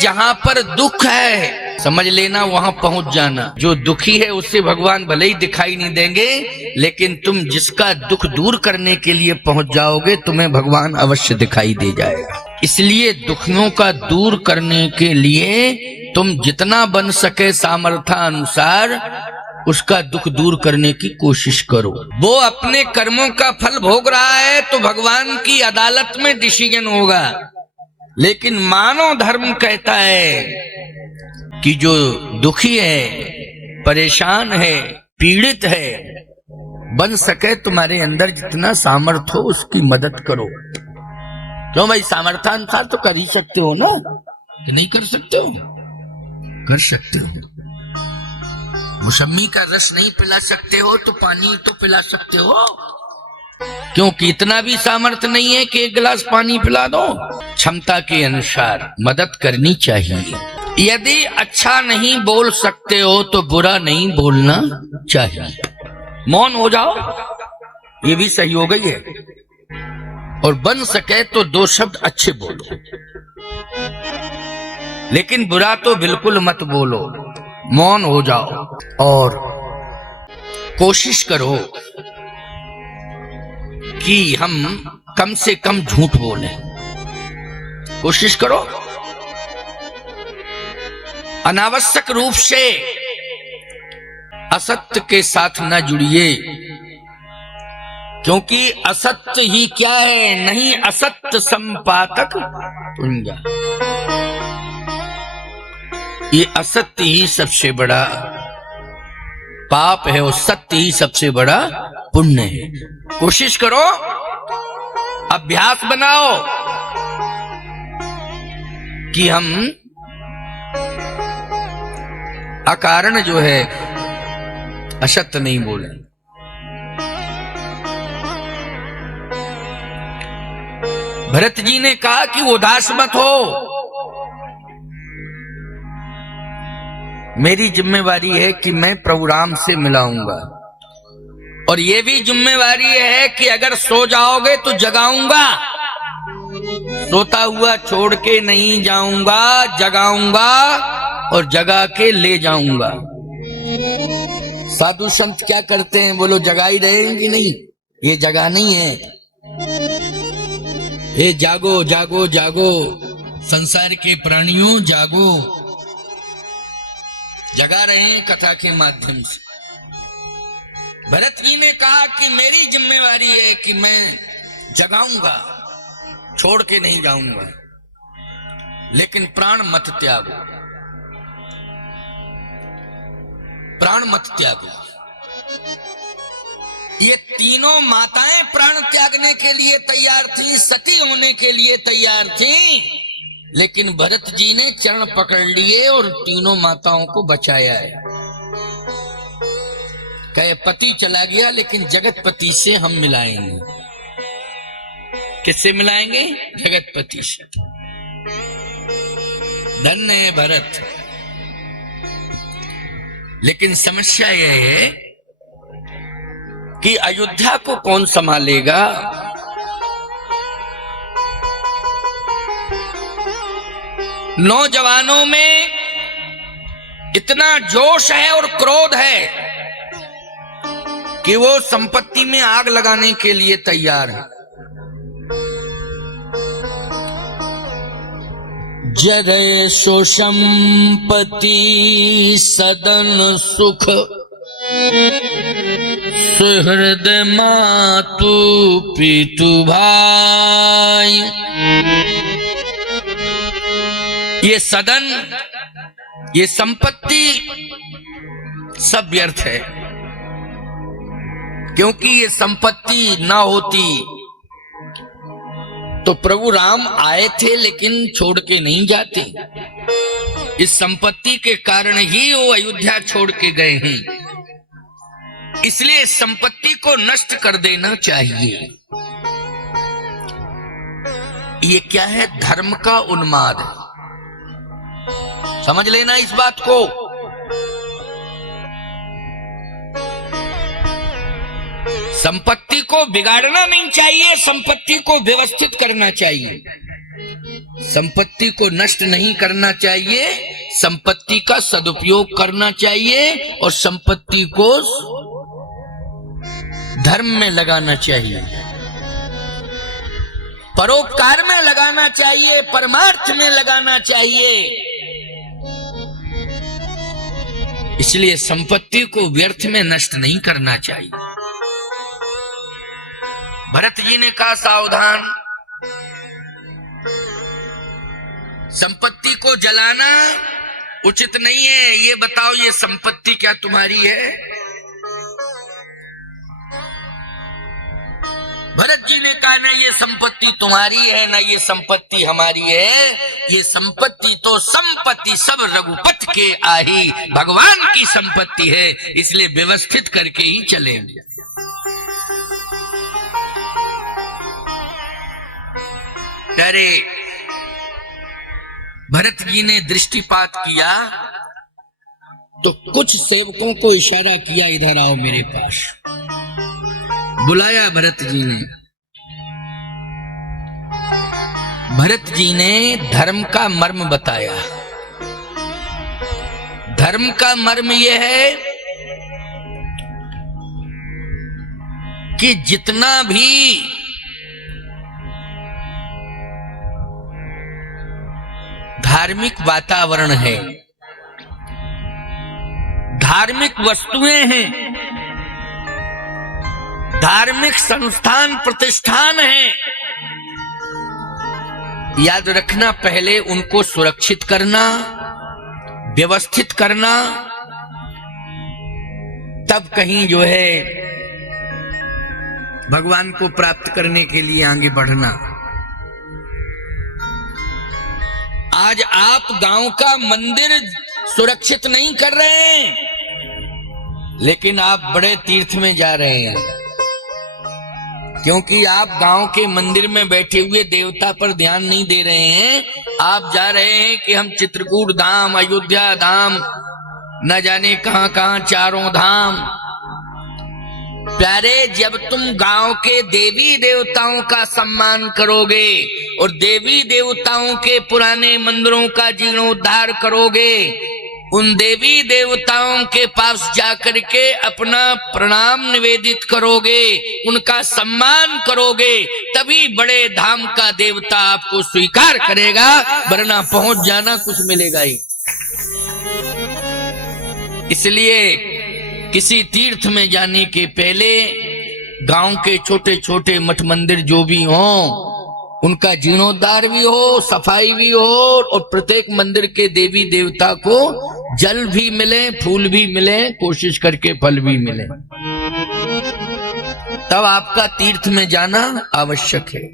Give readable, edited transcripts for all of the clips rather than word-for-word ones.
जहां पर दुख है समझ लेना वहां पहुंच जाना। जो दुखी है उससे भगवान भले ही दिखाई नहीं देंगे, लेकिन तुम जिसका दुख दूर करने के लिए पहुंच जाओगे तुम्हें भगवान अवश्य दिखाई दे जाएगा। इसलिए दुखियों का दूर करने के लिए तुम जितना बन सके सामर्थ्यानुसार उसका दुख दूर करने की कोशिश करो। वो अपने कर्मों का फल भोग रहा है तो भगवान की अदालत में डिसीजन होगा, लेकिन मानव धर्म कहता है कि जो दुखी है, परेशान है, पीड़ित है, बन सके तुम्हारे अंदर जितना सामर्थ्य हो उसकी मदद करो। क्यों भाई, सामर्थ्यानुसार तो कर ही सकते हो ना, कि नहीं कर सकते हो? कर सकते हो। मौसमी का रस नहीं पिला सकते हो तो पानी तो पिला सकते हो, क्योंकि इतना भी सामर्थ्य नहीं है कि एक गिलास पानी पिला दो। क्षमता के अनुसार मदद करनी चाहिए। यदि अच्छा नहीं बोल सकते हो तो बुरा नहीं बोलना चाहिए। मौन हो जाओ, ये भी सही हो गई है। और बन सके तो दो शब्द अच्छे बोलो, लेकिन बुरा तो बिल्कुल मत बोलो। मौन हो जाओ और कोशिश करो कि हम कम से कम झूठ बोलें। कोशिश करो अनावश्यक रूप से असत्य के साथ न जुड़िए, क्योंकि असत्य ही क्या है, नहीं असत्य संपातक पुण्य। ये असत्य ही सबसे बड़ा पाप है और सत्य ही सबसे बड़ा पुण्य है। कोशिश करो, अभ्यास बनाओ कि हम अकारण जो है असत्य नहीं बोले। भरत जी ने कहा कि उदास मत हो, मेरी जिम्मेवारी है कि मैं प्रभु राम से मिलाऊंगा, और ये भी जिम्मेवारी है कि अगर सो जाओगे तो जगाऊंगा। सोता हुआ छोड़ के नहीं जाऊंगा, जगाऊंगा और जगा के ले जाऊंगा। साधु संत क्या करते हैं, बोलो जगा ही रहे हैं कि नहीं? ये जगा नहीं है, ये जागो जागो जागो, संसार के प्राणियों जागो। जगा रहे हैं कथा के माध्यम से। भरत जी ने कहा कि मेरी जिम्मेवारी है कि मैं जगाऊंगा, छोड़ के नहीं जाऊंगा, लेकिन प्राण मत त्यागो, प्राण मत त्यागो। ये तीनों माताएं प्राण त्यागने के लिए तैयार थीं, सती होने के लिए तैयार थीं, लेकिन भरत जी ने चरण पकड़ लिए और तीनों माताओं को बचाया है। कहे पति चला गया लेकिन जगतपति से हम मिलाएंगे। किससे मिलाएंगे? जगतपति से। धन्य है भरत। लेकिन समस्या यह है कि अयोध्या को कौन संभालेगा? नौजवानों में इतना जोश है और क्रोध है कि वो संपत्ति में आग लगाने के लिए तैयार है। जरे सो संपत्ति सदन सुख, सुहृद मातु पितु भाई। ये सदन, ये संपत्ति सब व्यर्थ है, क्योंकि ये संपत्ति ना होती तो प्रभु राम आए थे लेकिन छोड़ के नहीं जाते। इस संपत्ति के कारण ही वो अयोध्या छोड़ के गए हैं, इसलिए संपत्ति को नष्ट कर देना चाहिए। ये क्या है? धर्म का उन्माद है। समझ लेना इस बात को। संपत्ति को बिगाड़ना नहीं चाहिए, संपत्ति को व्यवस्थित करना चाहिए। संपत्ति को नष्ट नहीं करना चाहिए, संपत्ति का सदुपयोग करना चाहिए और संपत्ति को धर्म में लगाना चाहिए, परोपकार में लगाना चाहिए, परमार्थ में लगाना चाहिए। इसलिए संपत्ति को व्यर्थ में नष्ट नहीं करना चाहिए। भरत जी ने कहा सावधान, संपत्ति को जलाना उचित नहीं है। ये बताओ, ये संपत्ति क्या तुम्हारी है? भरत जी ने कहा ना ये संपत्ति तुम्हारी है, ना ये संपत्ति हमारी है, ये संपत्ति तो संपत्ति सब रघुपत के आही, भगवान की संपत्ति है, इसलिए व्यवस्थित करके ही चलेंगे। अरे भरत जी ने दृष्टिपात किया तो कुछ सेवकों को इशारा किया, इधर आओ मेरे पास। बुलाया भरत जी ने। भरत जी ने धर्म का मर्म बताया। धर्म का मर्म यह है कि जितना भी धार्मिक वातावरण है, धार्मिक वस्तुएं हैं, धार्मिक संस्थान प्रतिष्ठान हैं, याद रखना पहले उनको सुरक्षित करना, व्यवस्थित करना, तब कहीं जो है भगवान को प्राप्त करने के लिए आगे बढ़ना। आज आप गांव का मंदिर सुरक्षित नहीं कर रहे हैं, लेकिन आप बड़े तीर्थ में जा रहे हैं, क्योंकि आप गांव के मंदिर में बैठे हुए देवता पर ध्यान नहीं दे रहे हैं। आप जा रहे हैं कि हम चित्रकूट धाम, अयोध्या धाम, न जाने कहां कहां चारों धाम। प्यारे, जब तुम गांव के देवी देवताओं का सम्मान करोगे और देवी देवताओं के पुराने मंदिरों का जीर्णोद्धार करोगे, उन देवी देवताओं के पास जाकर के अपना प्रणाम निवेदित करोगे, उनका सम्मान करोगे, तभी बड़े धाम का देवता आपको स्वीकार करेगा, वरना पहुंच जाना कुछ मिलेगा ही। इसलिए किसी तीर्थ में जाने के पहले गांव के छोटे छोटे मठ मंदिर जो भी हों, उनका जीर्णोद्धार भी हो, सफाई भी हो, और प्रत्येक मंदिर के देवी देवता को जल भी मिले, फूल भी मिले, कोशिश करके फल भी मिले, तब आपका तीर्थ में जाना आवश्यक है।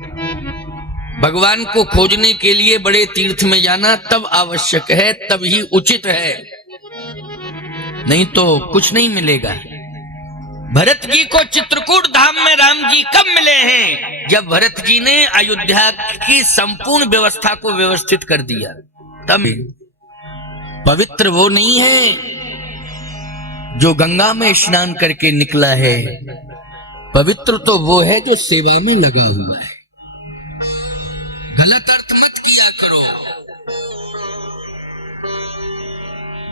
भगवान को खोजने के लिए बड़े तीर्थ में जाना तब आवश्यक है, तब ही उचित है, नहीं तो कुछ नहीं मिलेगा। भरत जी को चित्रकूट धाम में राम जी कब मिले हैं? जब भरत जी ने अयोध्या की संपूर्ण व्यवस्था को व्यवस्थित कर दिया, तब। पवित्र वो नहीं है जो गंगा में स्नान करके निकला है, पवित्र तो वो है जो सेवा में लगा हुआ है। गलत अर्थ मत किया करो।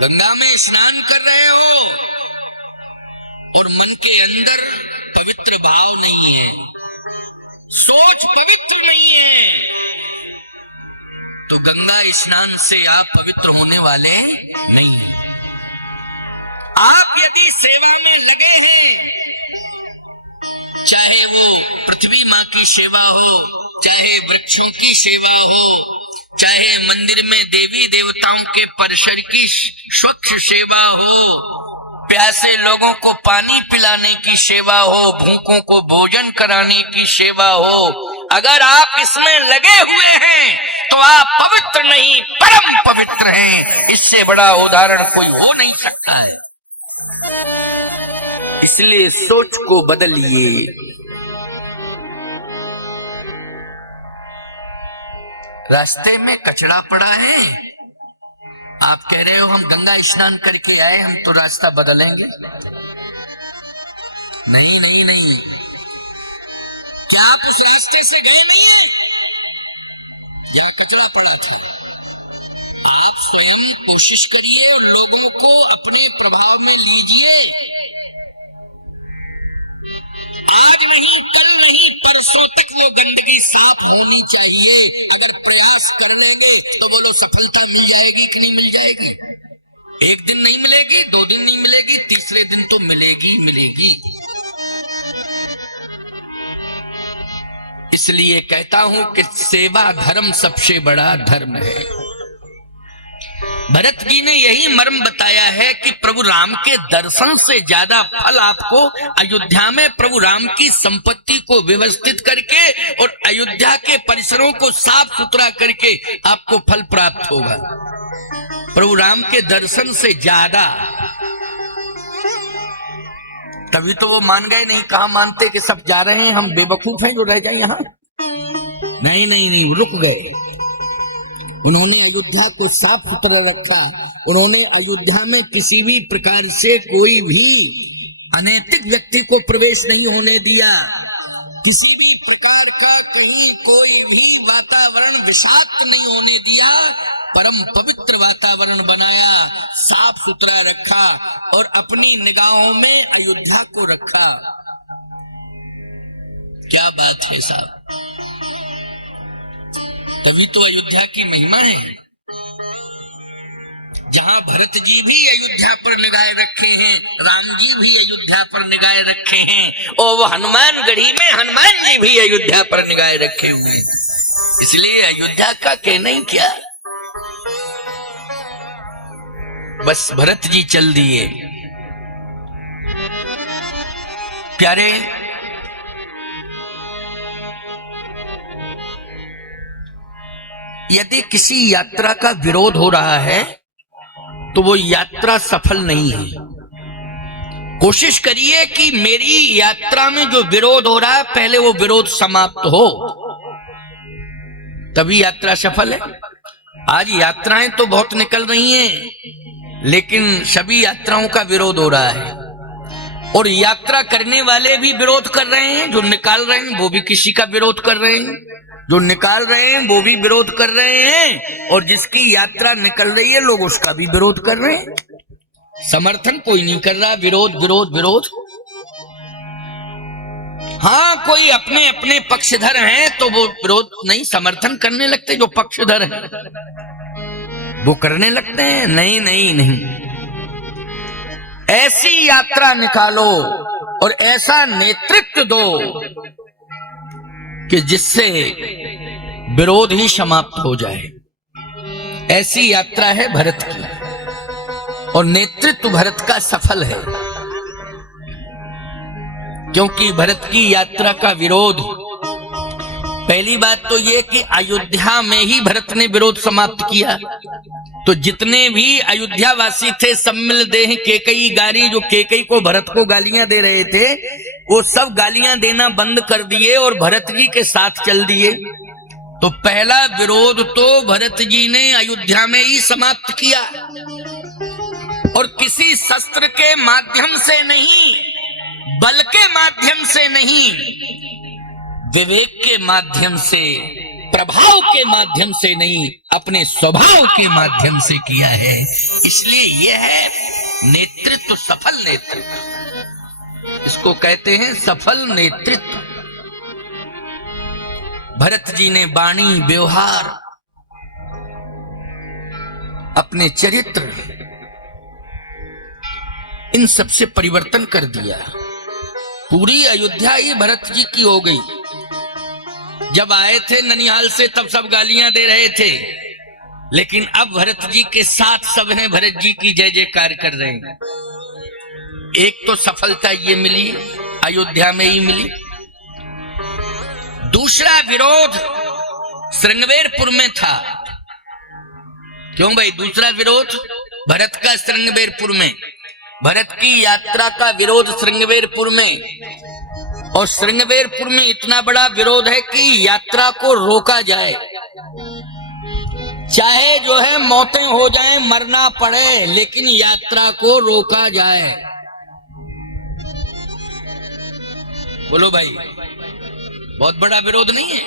गंगा में स्नान कर रहे हो और मन के अंदर पवित्र भाव नहीं है, सोच पवित्र नहीं है, तो गंगा स्नान से आप पवित्र होने वाले नहीं हैं। आप यदि सेवा में लगे हैं, चाहे वो पृथ्वी माँ की सेवा हो, चाहे वृक्षों की सेवा हो, चाहे मंदिर में देवी देवताओं के परिसर की स्वच्छ सेवा हो, प्यासे लोगों को पानी पिलाने की सेवा हो, भूखों को भोजन कराने की सेवा हो, अगर आप इसमें लगे हुए हैं तो आप पवित्र नहीं, परम पवित्र हैं। इससे बड़ा उदाहरण कोई हो नहीं सकता है। इसलिए सोच को बदलिए। रास्ते में कचरा पड़ा है, आप कह रहे हो हम गंगा स्नान करके आए, हम तो रास्ता बदलेंगे? नहीं नहीं नहीं, क्या आप उस रास्ते से गए नहीं है? यहाँ कचरा पड़ा था। आप स्वयं कोशिश करिए, उन लोगों को अपने प्रभाव में लीजिए। आज नहीं, कल नहीं, परसों तक वो गंदगी साफ होनी चाहिए। अगर प्रयास कर लेंगे तो बोलो सफलता मिल जाएगी कि नहीं मिल जाएगी? एक दिन नहीं मिलेगी, 2 दिन नहीं मिलेगी, तीसरे दिन तो मिलेगी मिलेगी। इसलिए कहता हूं कि सेवा धर्म सबसे बड़ा धर्म है। भरत जी ने यही मर्म बताया है कि प्रभु राम के दर्शन से ज्यादा फल आपको अयोध्या में प्रभु राम की संपत्ति को व्यवस्थित करके और अयोध्या के परिसरों को साफ सुथरा करके आपको फल प्राप्त होगा। प्रभु राम के दर्शन से ज्यादा। तभी तो वो मान गए, नहीं कहा मानते कि सब जा रहे हैं, हम बेवकूफ हैं जो रह जाए यहाँ। नहीं नहीं नहीं, रुक गए। उन्होंने अयोध्या को साफ सुथरा रखा। उन्होंने अयोध्या में किसी भी प्रकार से कोई भी अनैतिक व्यक्ति को प्रवेश नहीं होने दिया। किसी भी प्रकार का कहीं कोई भी वातावरण विषाक्त नहीं होने दिया। परम पवित्र वातावरण बनाया, साफ सुथरा रखा और अपनी निगाहों में अयोध्या को रखा। क्या बात है साहब। तभी तो अयोध्या की महिमा है। जहां भरत जी भी अयोध्या पर निगाह रखे हैं, राम जी भी अयोध्या पर निगाह रखे हैं और वो हनुमानगढ़ी में हनुमान जी भी अयोध्या पर निगाह रखे हुए हैं। इसलिए अयोध्या का कहना ही क्या। बस भरत जी चल दिए। प्यारे, यदि किसी यात्रा का विरोध हो रहा है तो वो यात्रा सफल नहीं है। कोशिश करिए कि मेरी यात्रा में जो विरोध हो रहा है पहले वो विरोध समाप्त हो, तभी यात्रा सफल है। आज यात्राएं तो बहुत निकल रही हैं, लेकिन सभी यात्राओं का विरोध हो रहा है और यात्रा करने वाले भी विरोध कर रहे हैं। जो निकाल रहे हैं वो भी किसी का विरोध कर रहे हैं, जो निकाल रहे हैं वो भी विरोध कर रहे हैं और जिसकी यात्रा निकल रही है लोग उसका भी विरोध कर रहे हैं। समर्थन कोई नहीं कर रहा, विरोध विरोध विरोध। हाँ, कोई अपने अपने पक्षधर हैं तो वो विरोध नहीं, समर्थन करने लगते। जो पक्षधर हैं वो करने लगते हैं। नहीं नहीं नहीं, ऐसी यात्रा निकालो और ऐसा नेतृत्व दो कि जिससे विरोध ही समाप्त हो जाए। ऐसी यात्रा है भरत की और नेतृत्व भरत का सफल है, क्योंकि भरत की यात्रा का विरोध, पहली बात तो यह कि अयोध्या में ही भरत ने विरोध समाप्त किया। तो जितने भी अयोध्या वासी थे सब मिल देह केकई गारी, जो केकई को भरत को गालियां दे रहे थे वो सब गालियां देना बंद कर दिए और भरत जी के साथ चल दिए। तो पहला विरोध तो भरत जी ने अयोध्या में ही समाप्त किया और किसी शस्त्र के माध्यम से नहीं, बल के माध्यम से नहीं, विवेक के माध्यम से, प्रभाव के माध्यम से नहीं, अपने स्वभाव के माध्यम से किया है। इसलिए यह है नेतृत्व, सफल नेतृत्व। इसको कहते हैं सफल नेतृत्व। भरत जी ने वाणी, व्यवहार, अपने चरित्र, इन सब से परिवर्तन कर दिया। पूरी अयोध्या ही भरत जी की हो गई। जब आए थे ननिहाल से तब सब गालियां दे रहे थे, लेकिन अब भरत जी के साथ सब हैं, भरत जी की जय जयकार कर रहे हैं। एक तो सफलता ये मिली, अयोध्या में ही मिली। दूसरा विरोध श्रृंगवेरपुर में था। क्यों भाई? दूसरा विरोध भरत का श्रृंगवेरपुर में, भरत की यात्रा का विरोध श्रृंगवेरपुर में। और श्रृंगवेरपुर में इतना बड़ा विरोध है कि यात्रा को रोका जाए, चाहे जो है मौतें हो जाएं, मरना पड़े, लेकिन यात्रा को रोका जाए। बोलो भाई, बहुत बड़ा विरोध नहीं है।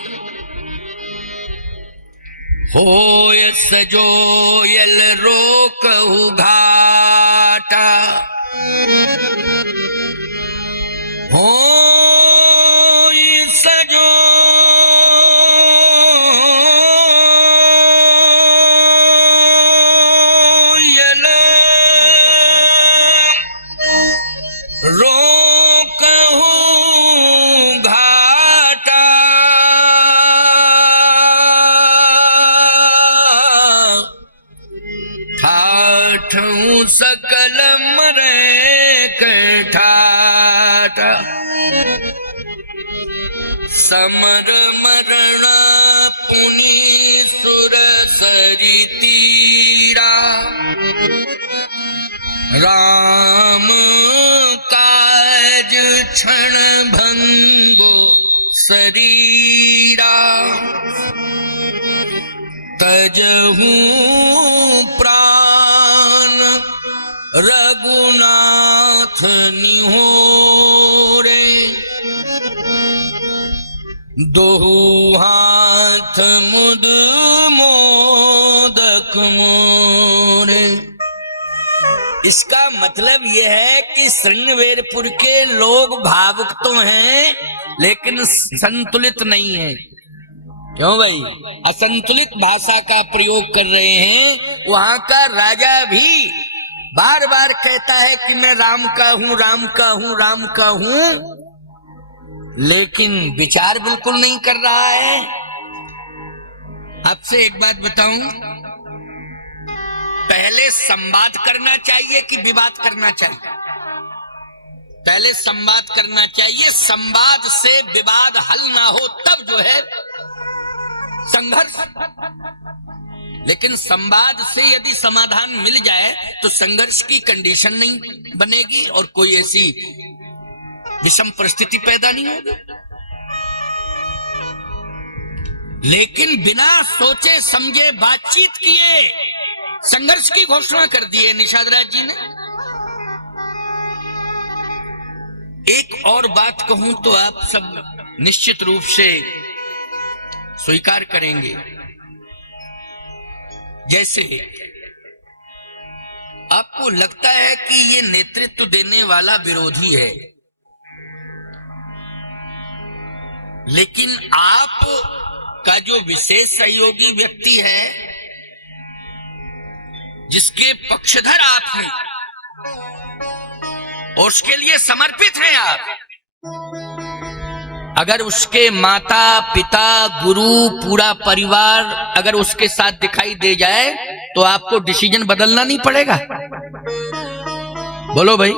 होय सजोयल रोकहु घाटा, होय सजोयल रोकहु घाटा, ठाठू सकल मरे कठाटा, समर मरण पुनि सुर सरी तीरा, राम काज क्षण भंगो शरीरा, तजहू प्राण रघुनाथ निहोरे, दोहु हाथ मुद मोदक मोरे। इसका मतलब यह है कि श्रृंगवेरपुर के लोग भावुक तो हैं लेकिन संतुलित नहीं है। क्यों भाई? असंतुलित भाषा का प्रयोग कर रहे हैं। वहां का राजा भी बार बार कहता है कि मैं राम का हूं, राम का हूं, राम का हूं, लेकिन विचार बिल्कुल नहीं कर रहा है। आपसे एक बात बताऊं, पहले संवाद करना चाहिए कि विवाद करना चाहिए? पहले संवाद करना चाहिए। संवाद से विवाद हल ना हो तब जो है संघर्ष, लेकिन संवाद से यदि समाधान मिल जाए तो संघर्ष की कंडीशन नहीं बनेगी और कोई ऐसी विषम परिस्थिति पैदा नहीं होगी। लेकिन बिना सोचे समझे बातचीत किए संघर्ष की घोषणा कर दी है निषाद राज जी ने। एक और बात कहूं तो आप सब निश्चित रूप से स्वीकार करेंगे, जैसे आपको लगता है कि ये नेतृत्व देने वाला विरोधी है, लेकिन आप का जो विशेष सहयोगी व्यक्ति है, जिसके पक्षधर आप हैं और उसके लिए समर्पित हैं आप, अगर उसके माता पिता गुरु पूरा परिवार अगर उसके साथ दिखाई दे जाए तो आपको डिसीजन बदलना नहीं पड़ेगा? बोलो भाई,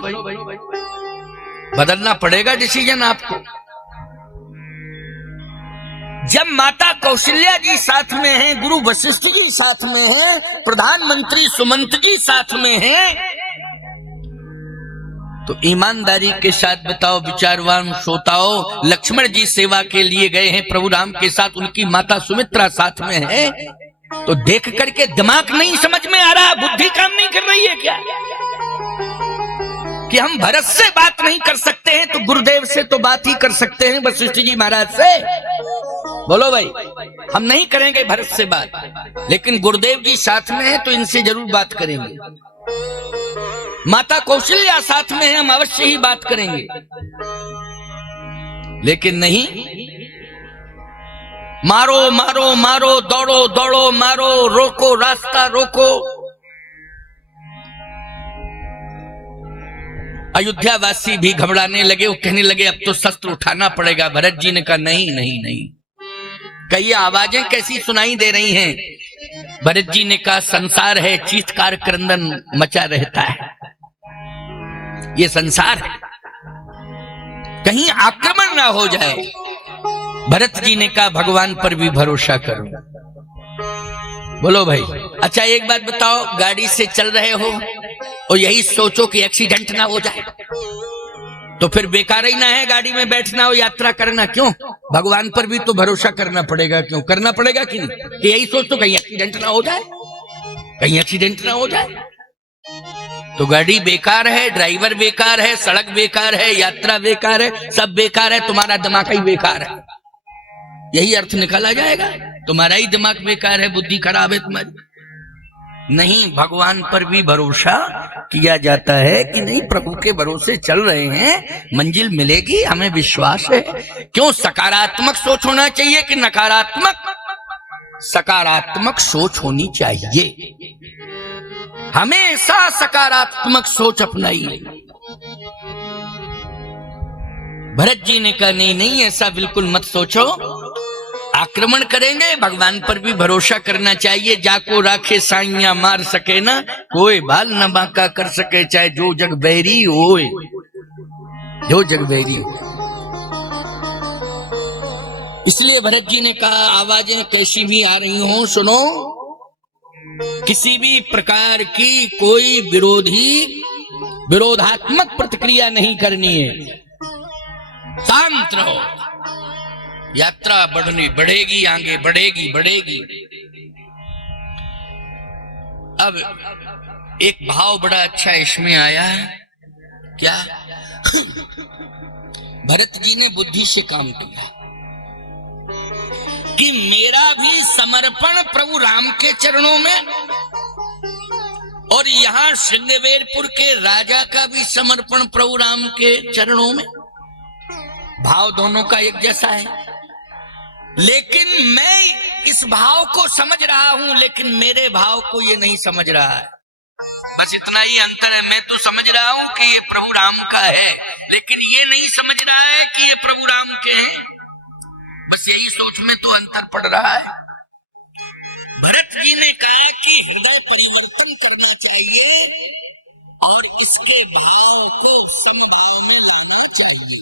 बदलना पड़ेगा डिसीजन आपको। जब माता कौशल्या जी साथ में हैं, गुरु वशिष्ठ जी साथ में हैं, प्रधानमंत्री सुमंत जी साथ में हैं, तो ईमानदारी के साथ बताओ विचारवान श्रोताओं, लक्ष्मण जी सेवा के लिए गए हैं प्रभु राम के साथ, उनकी माता सुमित्रा साथ में है, तो देख करके दिमाग नहीं समझ में आ रहा, बुद्धि काम नहीं कर रही है क्या कि हम भरत से बात नहीं कर सकते हैं तो गुरुदेव से तो बात ही कर सकते हैं, वशिष्ठ जी महाराज से। बोलो भाई, हम नहीं करेंगे भरत से बात, लेकिन गुरुदेव जी साथ में है तो इनसे जरूर बात करेंगे। माता कौशल्या साथ में है, हम अवश्य ही बात करेंगे, लेकिन नहीं, मारो मारो मारो, दौड़ो दौड़ो मारो, रोको रास्ता रोको। अयोध्या वासी भी घबराने लगे, वो कहने लगे अब तो शस्त्र उठाना पड़ेगा। भरत जी ने कहा नहीं नहीं नहीं। कई आवाजें कैसी सुनाई दे रही हैं? भरत जी ने कहा संसार है, चीत्कार क्रंदन मचा रहता है, ये संसार है, कहीं आक्रमण ना हो जाए। भरत जी ने कहा भगवान पर भी भरोसा करो। बोलो भाई, अच्छा एक बात बताओ, गाड़ी से चल रहे हो और यही सोचो कि एक्सीडेंट ना हो जाए, तो फिर बेकार ही ना है गाड़ी में बैठना और यात्रा करना। क्यों? भगवान पर भी तो भरोसा करना पड़ेगा। क्यों करना पड़ेगा कि नहीं? कि यही सोच तो कहीं एक्सीडेंट ना हो जाए, कहीं एक्सीडेंट ना हो जाए। तो गाड़ी बेकार है, ड्राइवर बेकार है, सड़क बेकार है, यात्रा बेकार है, सब बेकार है, तुम्हारा दिमाग ही बेकार है, यही अर्थ निकाला जाएगा। तुम्हारा ही दिमाग बेकार है, बुद्धि खराब है तुम्हारी। नहीं, भगवान पर भी भरोसा किया जाता है कि नहीं, प्रभु के भरोसे चल रहे हैं, मंजिल मिलेगी, हमें विश्वास है। क्यों? सकारात्मक सोच होना चाहिए कि नकारात्मक? सकारात्मक सोच होनी चाहिए, हमेशा सकारात्मक सोच अपनाइए। भरत जी ने कहा नहीं नहीं, ऐसा बिल्कुल मत सोचो, आक्रमण करेंगे, भगवान पर भी भरोसा करना चाहिए। जाको राखे साइया मार सके ना, कोई बाल न बांका कर सके, चाहे जो जग बैरी होए, जो जग बैरी हो। इसलिए भरत जी ने कहा आवाजें कैसी भी आ रही हो सुनो, किसी भी प्रकार की कोई विरोधात्मक प्रतिक्रिया नहीं करनी है, शांत रहो। यात्रा बढ़ेगी, आगे बढ़ेगी। अब एक भाव बड़ा अच्छा इसमें आया है, क्या? भरत जी ने बुद्धि से काम किया कि मेरा भी समर्पण प्रभु राम के चरणों में, और यहां श्रृंगवेरपुर के राजा का भी समर्पण प्रभु राम के चरणों में। भाव दोनों का एक जैसा है, लेकिन मैं इस भाव को समझ रहा हूं, लेकिन मेरे भाव को ये नहीं समझ रहा है। बस इतना ही अंतर है। मैं तो समझ रहा हूं कि ये प्रभु राम का है, लेकिन ये नहीं समझ रहा है कि ये प्रभु राम के हैं। बस यही सोच में तो अंतर पड़ रहा है। भरत जी ने कहा कि हृदय परिवर्तन करना चाहिए और इसके भाव को समभाव में लाना चाहिए।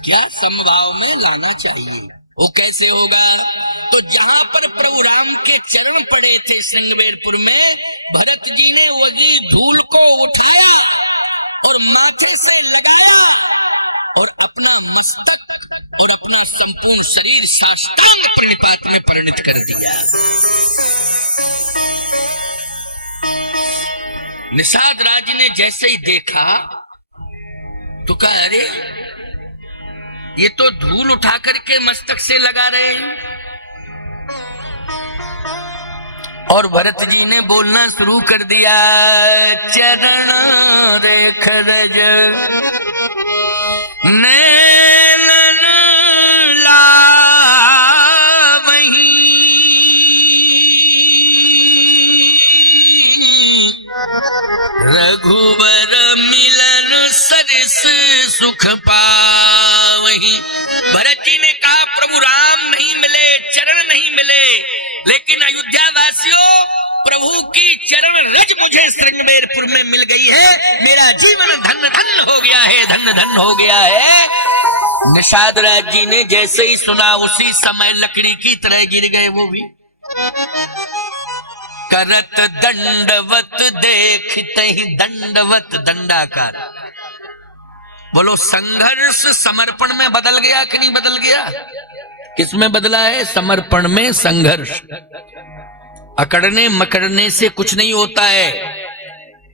क्या? समभाव में लाना चाहिए। वो कैसे होगा? तो जहां पर प्रभु राम के चरण पड़े थे श्रृंगवेरपुर में, भरत जी ने वही धूल को उठाया और माथे से लगाया और अपना मस्तक और अपना संपूर्ण शरीर साष्टांग प्रणिपात में परिणत कर दिया। निषाद राज ने जैसे ही देखा तो कहा अरे ये तो धूल उठा करके मस्तक से लगा रहे हैं। और भरत जी ने बोलना शुरू कर दिया, चरण रेख रज नैनन लावहीं, रघुवर मिलन सरिस सुख पावहीं। भरत जी ने कहा प्रभु राम नहीं मिले, चरण नहीं मिले, लेकिन अयोध्या वासियों प्रभु की चरण रज मुझे श्रृंगवेरपुर में मिल गई है। मेरा जीवन धन्य धन्य हो गया है, धन्य धन्य हो गया है। निषाद राज जी ने जैसे ही सुना उसी समय लकड़ी की तरह गिर गए। वो भी करत दंडवत देखते ही दंडवत, दंडाकार। बोलो संघर्ष समर्पण में बदल गया कि नहीं बदल गया? किसमें बदला है? समर्पण में संघर्ष। अकड़ने मकड़ने से कुछ नहीं होता है।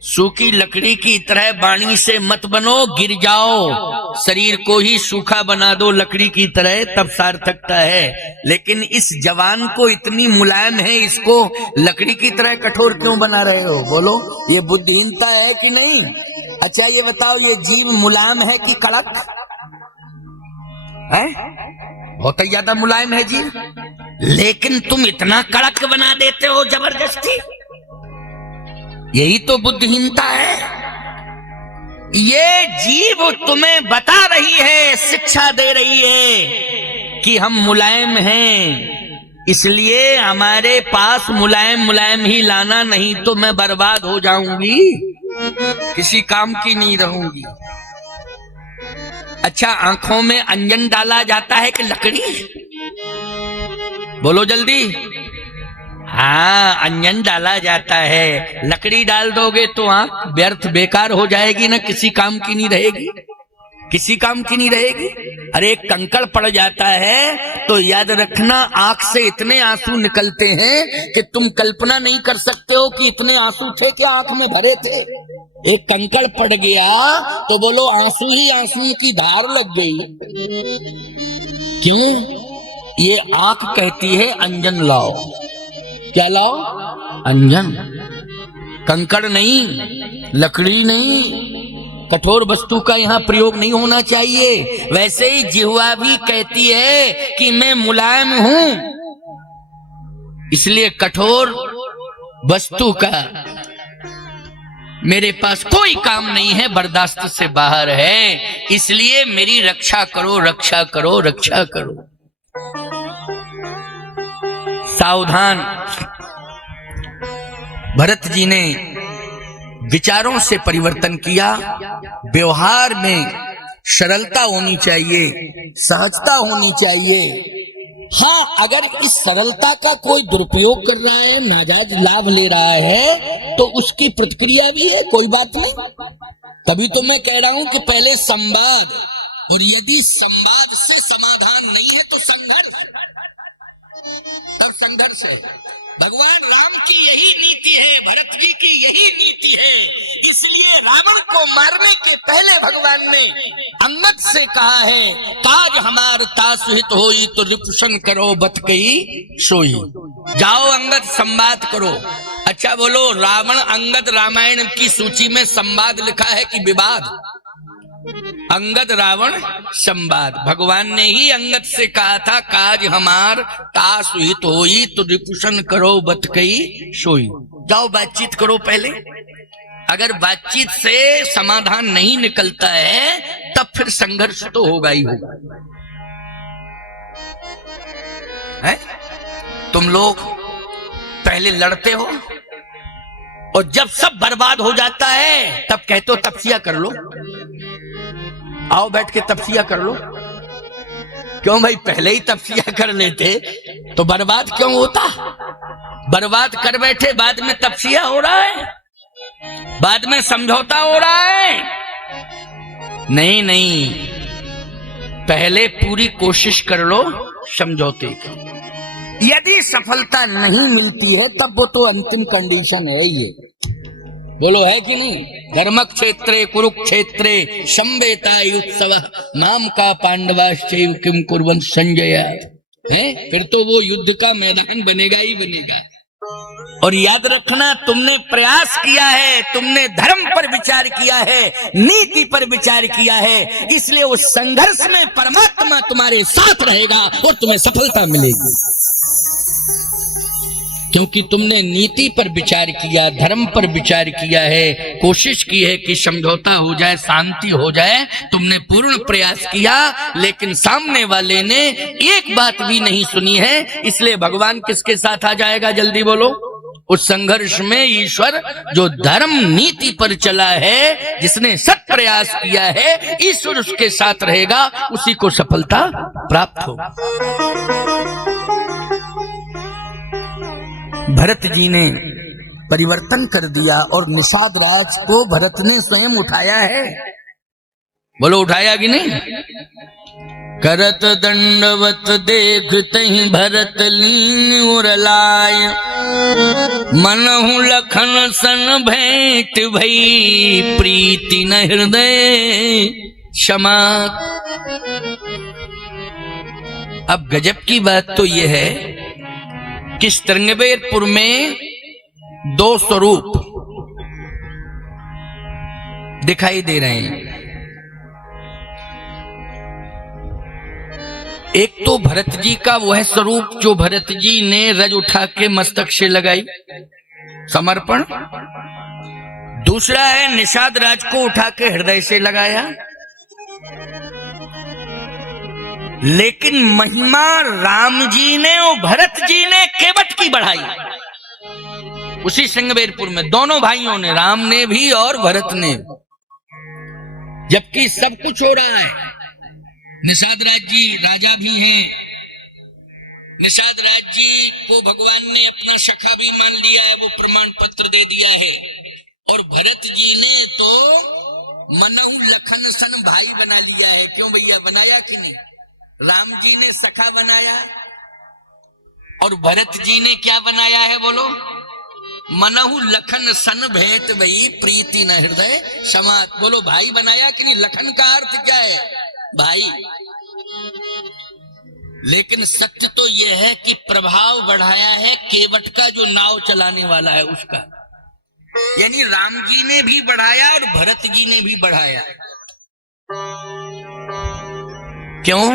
सूखी लकड़ी की तरह वाणी से मत बनो, गिर जाओ, शरीर को ही सूखा बना दो लकड़ी की तरह, तब सार्थकता है। लेकिन इस जवान को इतनी मुलायम है, इसको लकड़ी की तरह कठोर क्यों बना रहे हो? बोलो, ये बुद्धिहीनता है कि नहीं? अच्छा ये बताओ, ये जीव मुलायम है कि कड़क है? बहुत ही ज्यादा मुलायम है जीव, लेकिन तुम इतना कड़क बना देते हो जबरदस्ती। यही तो बुद्धिहीनता है। ये जीव तुम्हें बता रही है, शिक्षा दे रही है कि हम मुलायम हैं, इसलिए हमारे पास मुलायम मुलायम ही लाना, नहीं तो मैं बर्बाद हो जाऊंगी, किसी काम की नहीं रहूंगी। अच्छा, आंखों में अंजन डाला जाता है कि लकड़ी? बोलो जल्दी। हाँ, अंजन डाला जाता है। लकड़ी डाल दोगे तो आंख व्यर्थ बेकार हो जाएगी ना, किसी काम की नहीं रहेगी, किसी काम की नहीं रहेगी। अरे एक कंकड़ पड़ जाता है तो याद रखना, आंख से इतने आंसू निकलते हैं कि तुम कल्पना नहीं कर सकते हो कि इतने आंसू थे कि आंख में भरे थे। एक कंकड़ पड़ गया तो बोलो आंसू ही आंसू की धार लग गई। क्यों? ये आंख कहती है अंजन लाओ। क्या लाओ? अंजन। कंकड़ नहीं, लकड़ी नहीं, कठोर वस्तु का यहाँ प्रयोग नहीं होना चाहिए। वैसे ही जिह्वा भी कहती है कि मैं मुलायम हूं, इसलिए कठोर वस्तु का मेरे पास कोई काम नहीं है, बर्दाश्त से बाहर है, इसलिए मेरी रक्षा करो, रक्षा करो, रक्षा करो। सावधान। भरत जी ने विचारों से परिवर्तन किया। व्यवहार में सरलता होनी चाहिए, सहजता होनी चाहिए। हाँ, अगर इस सरलता का कोई दुरुपयोग कर रहा है, नाजायज लाभ ले रहा है, तो उसकी प्रतिक्रिया भी है, कोई बात नहीं। तभी तो मैं कह रहा हूं कि पहले संवाद, और यदि संवाद से समाधान नहीं है तो संघर्ष, तब संघर्ष है। भगवान राम की यही नीति है, भरत जी की यही नीति है, इसलिए रावण को मारने के पहले भगवान ने अंगद से कहा है, काज हमार तास हित होई तो रिपुशन करो बत कही सोई। जाओ अंगद, संवाद करो। अच्छा बोलो, रावण अंगद रामायण की सूची में संवाद लिखा है कि विवाद? अंगद रावण संवाद। भगवान ने ही अंगद से कहा था, काज हमार तास हित होई तो रिपुशन करो बत कही सोई। जाओ बातचीत करो पहले। अगर बातचीत से समाधान नहीं निकलता है तब फिर संघर्ष तो होगा ही होगा। है? तुम लोग पहले लड़ते हो और जब सब बर्बाद हो जाता है तब कहते हो तपस्या कर लो। आओ बैठ के तपस्या कर लो। क्यों भाई, पहले ही तपस्या कर लेते तो बर्बाद क्यों होता? बर्बाद कर बैठे, बाद में तपस्या हो रहा है, बाद में समझौता हो रहा है। नहीं नहीं, पहले पूरी कोशिश कर लो समझौते की। यदि सफलता नहीं मिलती है तब वो तो अंतिम कंडीशन है ये। बोलो है कि नहीं? धर्म क्षेत्रे कुरुक्षेत्रे संवेताय उत्सव नाम का पांडवाश्चैव किम कुर्वन् संजय। है? फिर तो वो युद्ध का मैदान बनेगा ही बनेगा। और याद रखना, तुमने प्रयास किया है, तुमने धर्म पर विचार किया है, नीति पर विचार किया है, इसलिए उस संघर्ष में परमात्मा तुम्हारे साथ रहेगा और तुम्हें सफलता मिलेगी। क्योंकि तुमने नीति पर विचार किया, धर्म पर विचार किया है, कोशिश की है कि समझौता हो जाए, शांति हो जाए। तुमने पूर्ण प्रयास किया, लेकिन सामने वाले ने एक बात भी नहीं सुनी है, इसलिए भगवान किसके साथ आ जाएगा? जल्दी बोलो। उस संघर्ष में ईश्वर जो धर्म नीति पर चला है, जिसने सत प्रयास किया है, ईश्वर उसके साथ रहेगा, उसी को सफलता प्राप्त होगी। भरत जी ने परिवर्तन कर दिया और निषाद राज को भरत ने स्वयं उठाया है। बोलो, उठाया कि नहीं? करत दंडवत देखते ही भरत लीन उरलाय, मनहु लखन सन भेंट भई प्रीति न हृदय क्षमा। अब गजब की बात तो यह है कि श्रृंगवेरपुर में दो स्वरूप दिखाई दे रहे हैं। एक तो भरत जी का वह स्वरूप जो भरत जी ने रज उठा के मस्तक से लगाई, समर्पण। दूसरा है निषाद राज को उठा के हृदय से लगाया। लेकिन महिमा राम जी ने और भरत जी ने केवट की बढ़ाई उसी श्रृंगवेरपुर में, दोनों भाइयों ने, राम ने भी और भरत ने। जबकि सब कुछ हो रहा है। निषाद राज जी राजा भी हैं, निषाद राज जी को भगवान ने अपना सखा भी मान लिया है, वो प्रमाण पत्र दे दिया है। और भरत जी ने तो मनहु लखन सन भाई बना लिया है। क्यों भैया, बनाया कि नहीं? राम जी ने सखा बनाया और भरत जी ने क्या बनाया है? बोलो, मनहु लखन सन भेंट भई प्रीति न हृदय समात। बोलो, भाई बनाया कि नहीं? लखन का अर्थ क्या है? भाई। लेकिन सत्य तो यह है कि प्रभाव बढ़ाया है केवट का, जो नाव चलाने वाला है उसका। यानी राम जी ने भी बढ़ाया और भरत जी ने भी बढ़ाया। क्यों?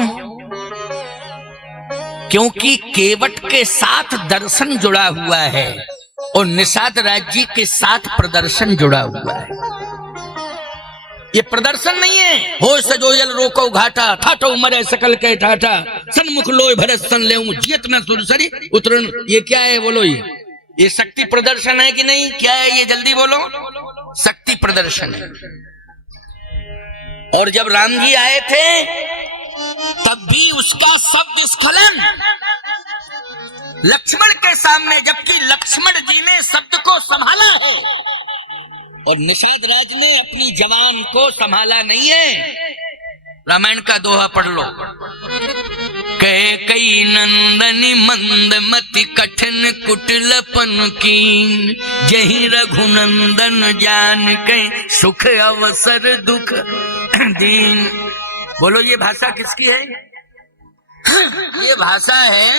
क्योंकि केवट के साथ दर्शन जुड़ा हुआ है और निषाद राज्य के साथ प्रदर्शन जुड़ा हुआ है। ये प्रदर्शन नहीं है हो सजोयल रोको घाटा, ठाठो मरे सकल के ठाठा, सन्मुख लोय भरत सन लेऊं जियत में सुरसरी उतरण। ये क्या है बोलो? ये शक्ति प्रदर्शन है कि नहीं? क्या है ये? जल्दी बोलो। शक्ति प्रदर्शन है। और जब राम जी आए थे तब भी उसका शब्द स्खलन लक्ष्मण के सामने, जबकि लक्ष्मण जी ने शब्द को संभाला है और निषाद राज ने अपनी जवान को संभाला नहीं है। रामायण का दोहा पढ़ लो। कह कई नंदनी मंद मति कठिन कुटिलपन कीन, जही रघुनंदन जान के सुख अवसर दुख दीन। बोलो ये भाषा किसकी है? ये भाषा है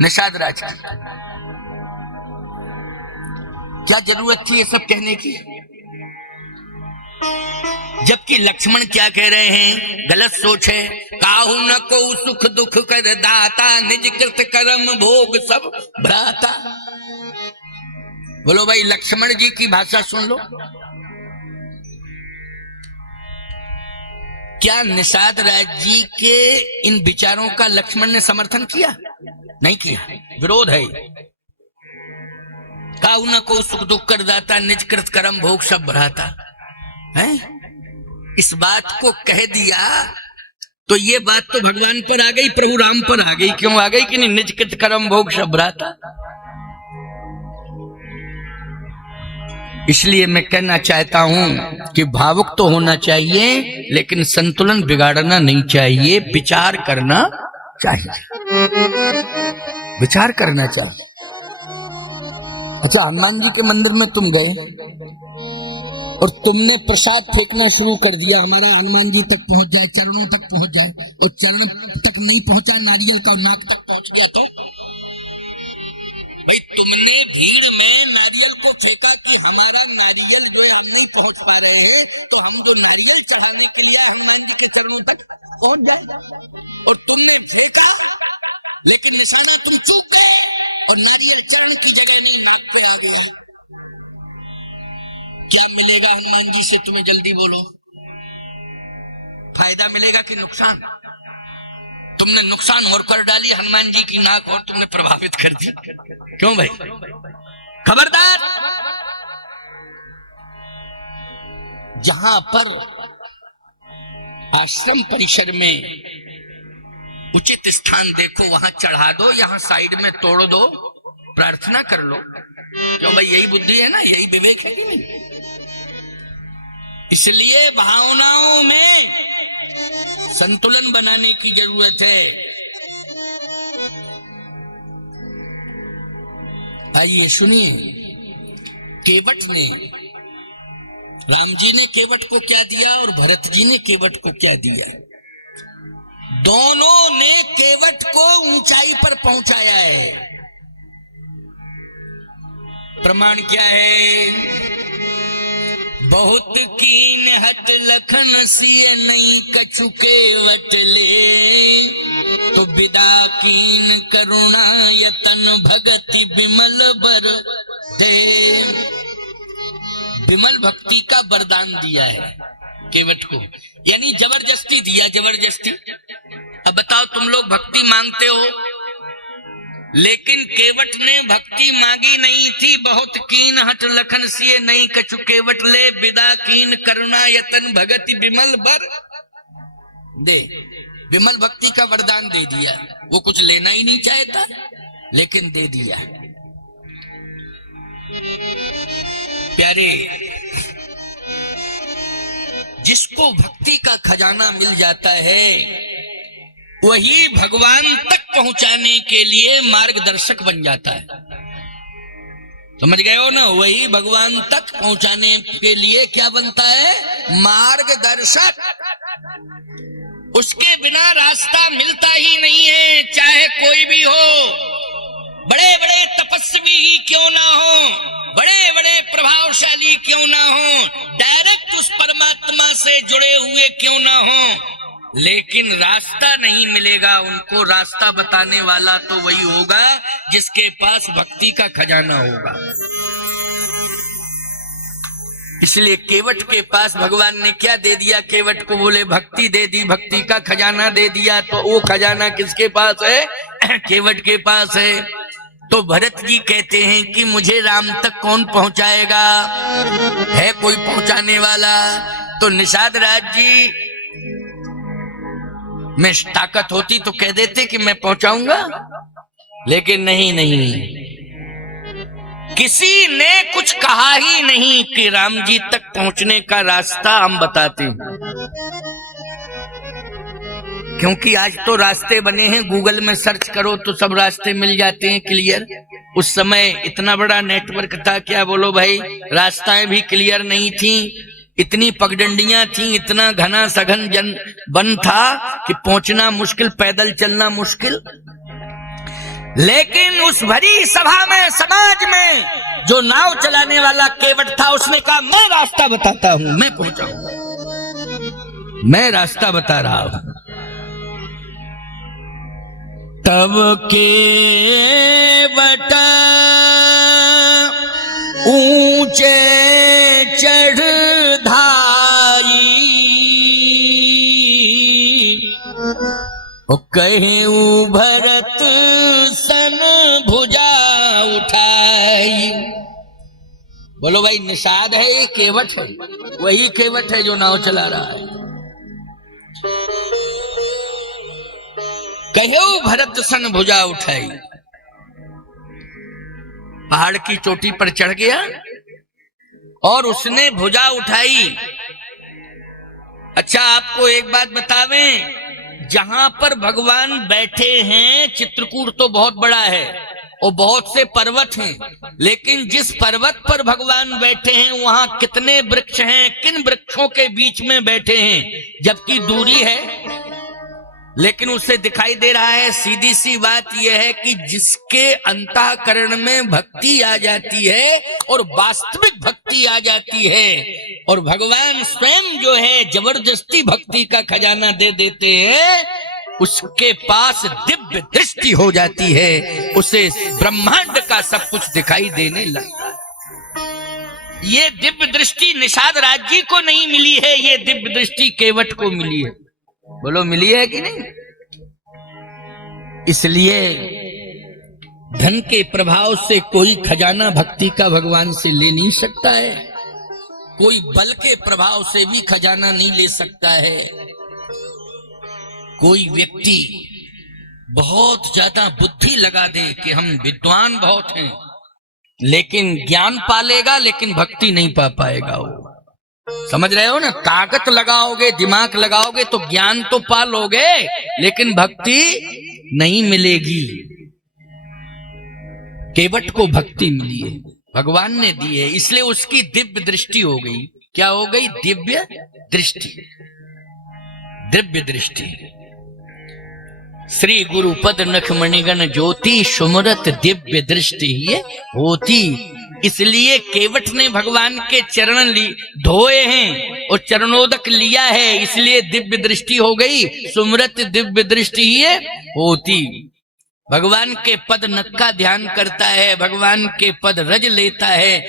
निषाद राज की। क्या जरूरत थी ये सब कहने की? जबकि लक्ष्मण क्या कह रहे हैं? गलत सोच है। काहू न को सुख दुख कर दाता, निज कृत कर्म भोग सब भ्राता। बोलो भाई, लक्ष्मण जी की भाषा सुन लो। क्या निषाद राज जी के इन विचारों का लक्ष्मण ने समर्थन किया? नहीं किया, विरोध है। काहू न को सुख दुख कर दाता, निज कृत कर्म भोग सब भ्राता है। इस बात को कह दिया तो ये बात तो भगवान पर आ गई, प्रभु राम पर आ गई। क्यों आ गई? कि नहीं, निज कृत कर्म भोग सब भ्राता। इसलिए मैं कहना चाहता हूं कि भावुक तो होना चाहिए लेकिन संतुलन बिगाड़ना नहीं चाहिए। विचार करना चाहिए, विचार करना चाहिए। अच्छा, हनुमान जी के मंदिर में तुम गए और तुमने प्रसाद फेंकना शुरू कर दिया, हमारा हनुमान जी तक पहुंच जाए, चरणों तक पहुंच जाए, और चरण तक नहीं पहुंचा, नारियल का नाक तक पहुंच गया। तो भाई तुमने भीड़ में नारियल को फेंका कि हमारा नारियल जो है हम नहीं पहुंच पा रहे हैं, तो हम जो नारियल चढ़ाने के लिए हनुमान जी के चरणों तक पहुंच जाए। और तुमने फेंका लेकिन निशाना तुम चूक गए और नारियल चरण की जगह नहीं नाक पे आ गया। क्या मिलेगा हनुमान जी से? तुम्हें जल्दी बोलो। फायदा मिलेगा कि नुकसान? तुमने नुकसान और कर डाली, हनुमान जी की नाक और तुमने प्रभावित कर दी। क्यों भाई? खबरदार। जहां पर आश्रम परिसर में उचित स्थान देखो वहां चढ़ा दो, यहां साइड में तोड़ दो, प्रार्थना कर लो। क्यों भाई? यही बुद्धि है ना, यही विवेक है कि नहीं? इसलिए भावनाओं में संतुलन बनाने की जरूरत है। आइए सुनिए, केवट ने, राम जी ने केवट को क्या दिया और भरत जी ने केवट को क्या दिया? दोनों ने केवट को ऊंचाई पर पहुंचाया है। प्रमाण क्या है? बहुत कीन हट लखन सिय नहीं कछु केवट ले, तो विदा कीन करुणा यतन भगति विमल बर दे। विमल भक्ति का वरदान दिया है केवट को, यानी जबरदस्ती दिया, जबरदस्ती। अब बताओ, तुम लोग भक्ति मांगते हो, लेकिन केवट ने भक्ति मांगी नहीं थी। बहुत कीन हट लखन सिए नहीं कछु केवट ले, विदा कीन करुणा यतन भगति विमल बर दे। विमल भक्ति का वरदान दे दिया। वो कुछ लेना ही नहीं चाहता लेकिन दे दिया। प्यारे, जिसको भक्ति का खजाना मिल जाता है वही भगवान तक पहुंचाने के लिए मार्गदर्शक बन जाता है। समझ गए हो ना? वही भगवान तक पहुंचाने के लिए क्या बनता है? मार्गदर्शक। उसके बिना रास्ता मिलता ही नहीं है, चाहे कोई भी हो, बड़े बड़े तपस्वी ही क्यों ना हो, बड़े बड़े प्रभावशाली क्यों ना हो, डायरेक्ट उस परमात्मा से जुड़े हुए क्यों ना हो, लेकिन रास्ता नहीं मिलेगा उनको। रास्ता बताने वाला तो वही होगा जिसके पास भक्ति का खजाना होगा। इसलिए केवट के पास भगवान ने क्या दे दिया? केवट को बोले भक्ति दे दी, भक्ति का खजाना दे दिया। तो वो खजाना किसके पास है? केवट के पास है। तो भरत जी कहते हैं कि मुझे राम तक कौन पहुंचाएगा? है कोई पहुंचाने वाला? तो निषाद राज जी में ताकत होती तो कह देते कि मैं पहुंचाऊंगा, लेकिन नहीं, किसी ने कुछ कहा ही नहीं कि राम जी तक पहुंचने का रास्ता हम बताते हैं। क्योंकि आज तो रास्ते बने हैं, गूगल में सर्च करो तो सब रास्ते मिल जाते हैं क्लियर। उस समय इतना बड़ा नेटवर्क था, क्या बोलो भाई, रास्ताएं भी क्लियर नहीं थी, इतनी पगडंडियां थी, इतना घना सघन जन वन था कि पहुंचना मुश्किल, पैदल चलना मुश्किल। लेकिन उस भरी सभा में, समाज में जो नाव चलाने वाला केवट था, उसने कहा मैं रास्ता बताता हूं, मैं पहुंचाऊंगा, मैं रास्ता बता रहा हूं। तब केवट ऊंचे चढ़ धाई, ओ कहे भरत सन भुजा उठाई। बोलो भाई, निषाद है ये केवट है? वही केवट है जो नाव चला रहा है। कहे भरत सन भुजा उठाई। पहाड़ की चोटी पर चढ़ गया और उसने भुजा उठाई। अच्छा, आपको एक बात बतावें, जहां पर भगवान बैठे हैं, चित्रकूट तो बहुत बड़ा है और बहुत से पर्वत हैं, लेकिन जिस पर्वत पर भगवान बैठे हैं वहां कितने वृक्ष हैं, किन वृक्षों के बीच में बैठे हैं, जबकि दूरी है, लेकिन उसे दिखाई दे रहा है। सीधी सी बात यह है कि जिसके अंतःकरण में भक्ति आ जाती है और वास्तविक भक्ति आ जाती है, और भगवान स्वयं जो है जबरदस्ती भक्ति का खजाना दे देते हैं, उसके पास दिव्य दृष्टि हो जाती है, उसे ब्रह्मांड का सब कुछ दिखाई देने लगता है। ये दिव्य दृष्टि निषाद राज जी को नहीं मिली है, ये दिव्य दृष्टि केवट को मिली है। बोलो, मिली है कि नहीं? इसलिए धन के प्रभाव से कोई खजाना भक्ति का भगवान से ले नहीं सकता है, कोई बल के प्रभाव से भी खजाना नहीं ले सकता है। कोई व्यक्ति बहुत ज्यादा बुद्धि लगा दे कि हम विद्वान बहुत हैं, लेकिन ज्ञान पा लेगा, लेकिन भक्ति नहीं पा पाएगा। वो समझ रहे हो ना? ताकत लगाओगे, दिमाग लगाओगे तो ज्ञान तो पा लोगे, लेकिन भक्ति नहीं मिलेगी। केवट को भक्ति मिली है, भगवान ने दी है, इसलिए उसकी दिव्य दृष्टि हो गई। क्या हो गई? दिव्य दृष्टि। दिव्य दृष्टि। श्री गुरु पद नख मणिगण ज्योति, सुमरत दिव्य दृष्टि ये होती। इसलिए केवट ने भगवान के चरण धोए हैं और चरणोदक लिया है, इसलिए दिव्य दृष्टि हो गई। सुमरत दिव्य दृष्टि ये होती। भगवान के पद नख का ध्यान करता है, भगवान के पद रज लेता है।